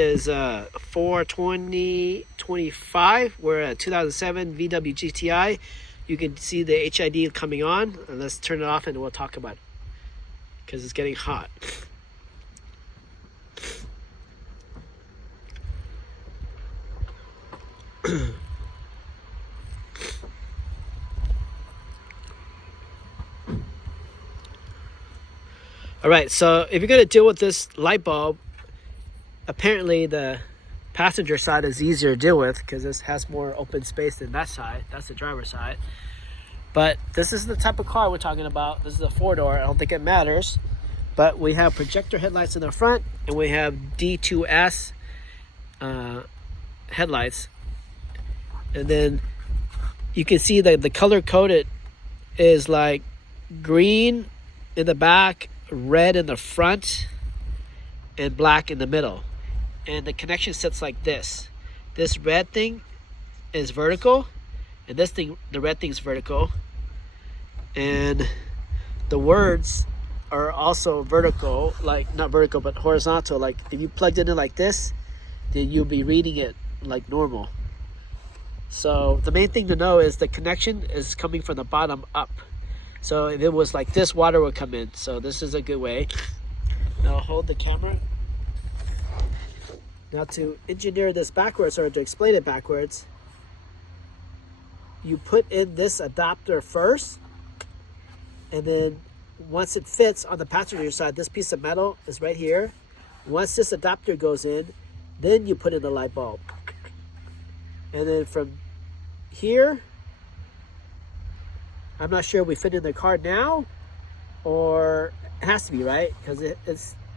Is 4/20/25. We're at 2007 VW GTI. You can see the HID coming on. And let's turn it off and we'll talk about it because it's getting hot. All right, so if you're going to deal with this light bulb, apparently the passenger side is easier to deal with because this has more open space than that side. That's the driver's side. But this is the type of car we're talking about. This is a four-door. I don't think it matters. But we have projector headlights in the front, and we have D2S headlights. And then you can see that the color coded is like green in the back, red in the front, and black in the middle. And the connection sits like this. This red thing is vertical, and this thing, the red thing's vertical. And the words are also vertical, like not vertical, but horizontal. Like if you plugged it in like this, then you'll be reading it like normal. So the main thing to know is the connection is coming from the bottom up. So if it was like this, water would come in. So this is a good way. Now hold the camera. Now to engineer this backwards, or to explain it backwards, you put in this adapter first, and then once it fits on the passenger side, this piece of metal is right here. Once this adapter goes in, then you put in the light bulb. And then from here, I'm not sure we fit in the car now, or it has to be, right? Because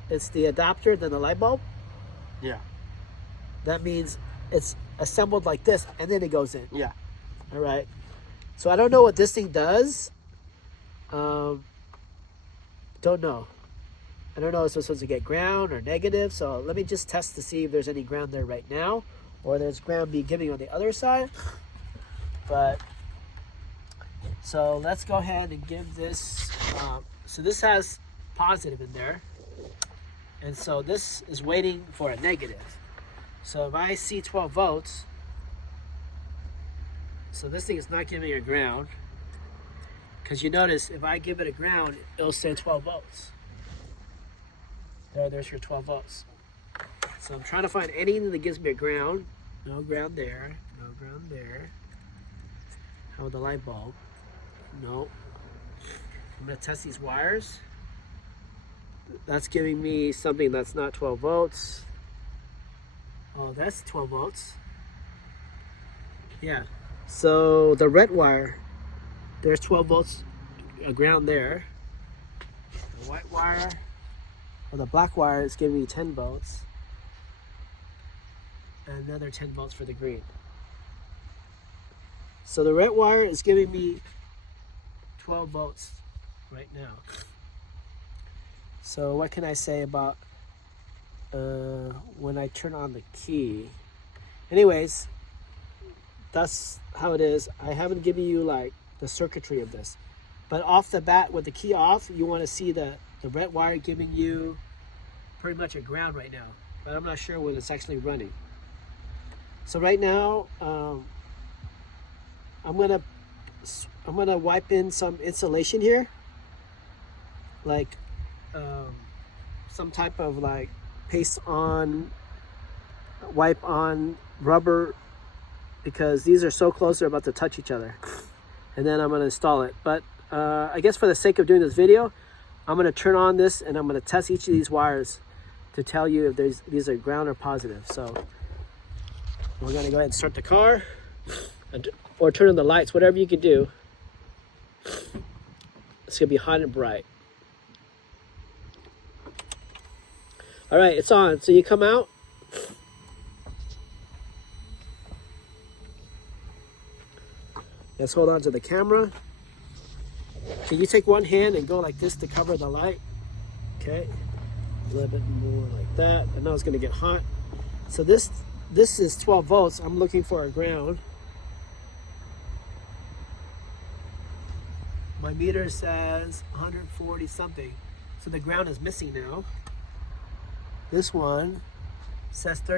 it's the adapter, then the light bulb. Yeah. That means it's assembled like this, and then it goes in. Yeah. All right. So I don't know what this thing does. Don't know. I don't know if it's supposed to get ground or negative. So let me just test to see if there's any ground there right now, or there's ground being given on the other side. But so let's go ahead and give this. So this has positive in there, and so this is waiting for a negative. So if I see 12 volts, so this thing is not giving a ground, because you notice if I give it a ground, it'll say 12 volts. There's your 12 volts. So I'm trying to find anything that gives me a ground. No ground there, no ground there. How about the light bulb? No. I'm gonna test these wires. That's giving me something that's not 12 volts. Oh, that's 12 volts. Yeah. So the red wire, there's 12 volts, a ground there. The white wire, or the black wire, is giving me 10 volts. And another 10 volts for the green. So the red wire is giving me 12 volts right now. So what can I say about when I turn on the key? Anyways, that's how it is. I haven't given you like the circuitry of this, but off the bat with the key off, you want to see the red wire giving you pretty much a ground right now, but I'm not sure when it's actually running. So right now, I'm gonna wipe in some insulation here, like some type of like paste on, wipe on rubber, because these are so close they're about to touch each other. And then I'm going to install it. But I guess for the sake of doing this video, I'm going to turn on this and I'm going to test each of these wires to tell you if these are ground or positive. So we're going to go ahead and start the car, or turn on the lights, whatever you can do. It's going to be hot and bright. All right, it's on. So you come out. Let's hold on to the camera. Can you take one hand and go like this to cover the light? Okay, a little bit more like that. I know it's gonna get hot. So this is 12 volts. I'm looking for a ground. My meter says 140 something. So the ground is missing now. This one says 30.